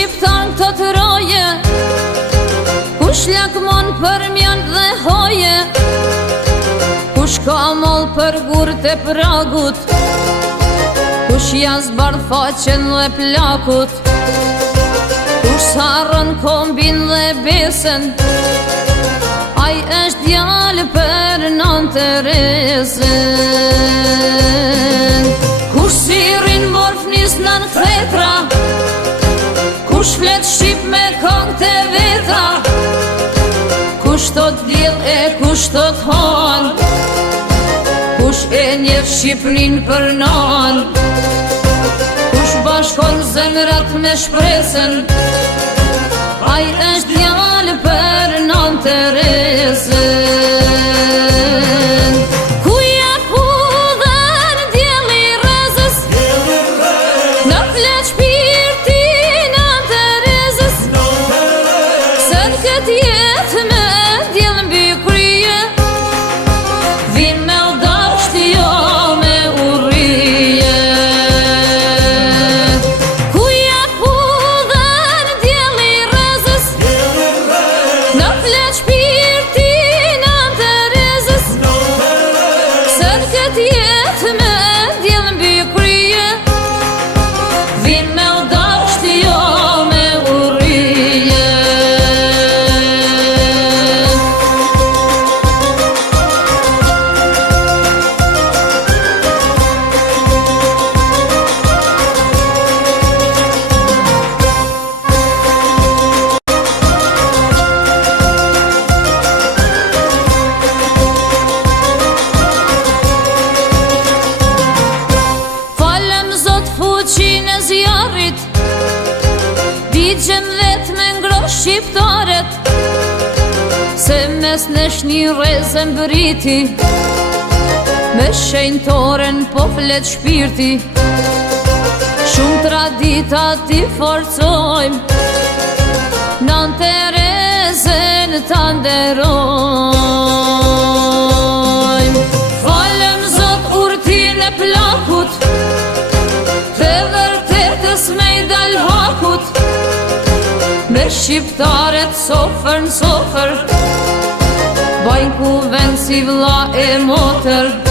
shqiptar këtë të roje, kush lakmon për mjën dhe hoje, kush ka moll për gurët e pragut, kush jas bardh faqen dhe plakut, kush sarën kombin dhe besen, ai është djalë për Nën Teresën. Kush sirin morfnis nën thetra, kush flet shqip me këngë të vetra, kush thot diell e kush thot han, kush e njeh Shqipërinë për nan, kush bashkon zemrat me shpresën, ai është djalë për Nën Teresën. Ku ja ku dhan djeli rrezës, në flet shpirti Nën Teresës, se në këtë jetë me djel mbi krye, vin me udhasht jo me urrije. Ku ja ku dhan djeli rrezës, në flet shpirti Nën Teresës, se në këtë jetë me djel mbi krye, vin me udhasht jo me urrije. Falem Zot fuqin e zjarit, digjem vet me ngroh shqiptaret, se mes nesh një rrezë mbriti, me shenjtoren po flet shpirti, shumë tradita ti forcojmë, Nën Teresën ta nderojmë. Falem Zot urtin e plakut, të vërtetës me i dal hakut, me shqiptaret sofër në sofër, bajnë kuvend si vlla e motër.